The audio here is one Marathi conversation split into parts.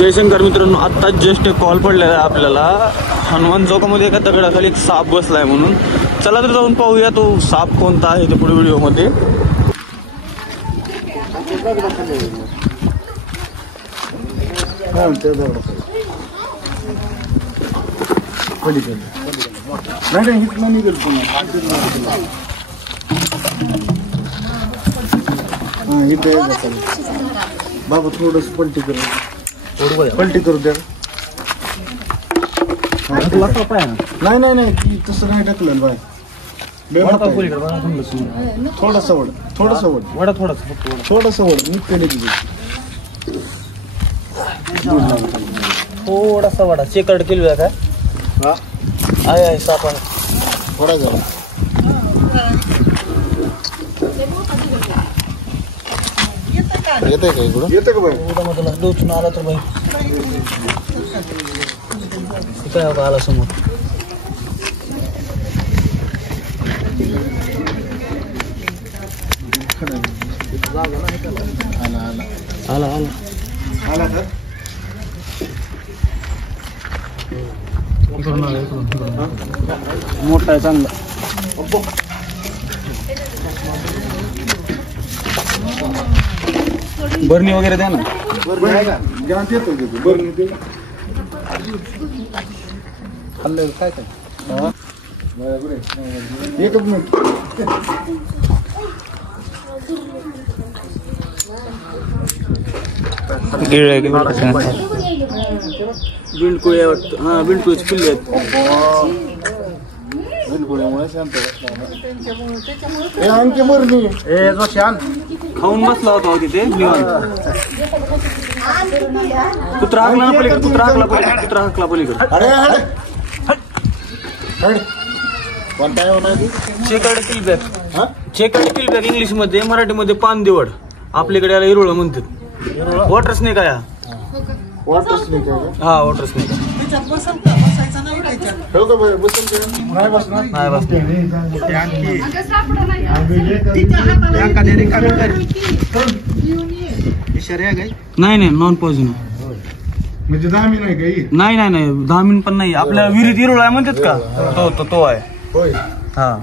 जयशंकर मित्रांनो, आत्ताच जस्ट कॉल पडलेला आहे आपल्याला हनुमान चौकामध्ये एका दगडाखाली एक साप बसलाय म्हणून. चला तर जाऊन पाहूया तो साप कोणता आहे ते पुढे व्हिडिओमध्ये. बाबा थोडस पलटी करू द्या. नाही नाही नाही तसं नाही टाकलं बाय. थोडासा वड थोडासा वड निघते थोडासा वडा चेकड केलं का आहे सापा थोडा झाला. येते का इकडून? येते का बाई? उद्या डोचून आला तर बाई काय होता आला समोर. आला मोठा आहे चांगला. बरणी वगैरे द्या ना. खाल्लं काय एकच मिनिट. बिंडकुळे वाटतं. हा बिंडकुळेचे पिल्ले आहेत. बिनकुळ्यामुळे शांत आणखी बरणी खाऊन बसला होता तिथे निवांत. कुत्रा हाकला पलीकडे, कुत्रा हाकला पलीकडे. कोणता आहे होणार? चेकड किलबॅक इंग्लिश मध्ये, मराठीमध्ये पानदेवड. आपल्याकडे याला हिरोळ म्हणतात. वॉटर स्नेक आहे वॉटर स्नेक आहे. हा वॉटर स्नेक. नाही बसणार. नाही नॉन पॉइझन. म्हणजे 10 मिनिट आहे काही? नाही 10 मिनिट पण नाही. आपल्या विहिरीत हिरोळ आहे म्हणतात का, तो आहे. होय. हा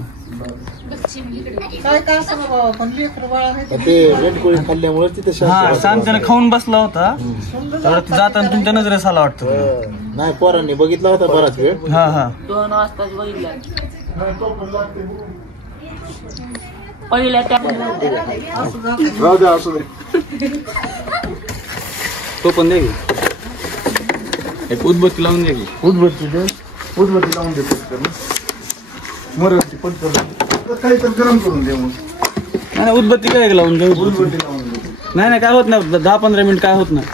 ते बेंडकोळी खाल्ल्यामुळे तिथे शांतने खाऊन बसला होता. जाताना तुमच्या नजरेस आला वाटतं. नाही पोरांनी बघितला होता बराच वेळ. हा 2 वाजता बघितला पहिल्या असू दे. तो पण दे एक उदबत्ती लावून दे. उदबत्ती लावून देतो. मरती पटकन काही तर गरम करून दे. नाही उदबत्ती काय लावून दे. उदबत्ती लावून दे. नाही काय होत नाही. 10-15 मिनिट काय होत नाही.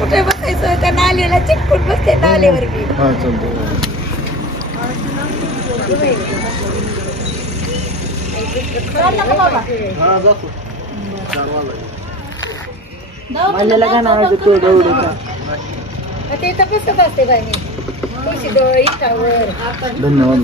कुठे बसायचं का नालेला चिटकून बसते नालेवर. हा चालतो. ते तर पुस्तक असते बाई. धन्यवाद.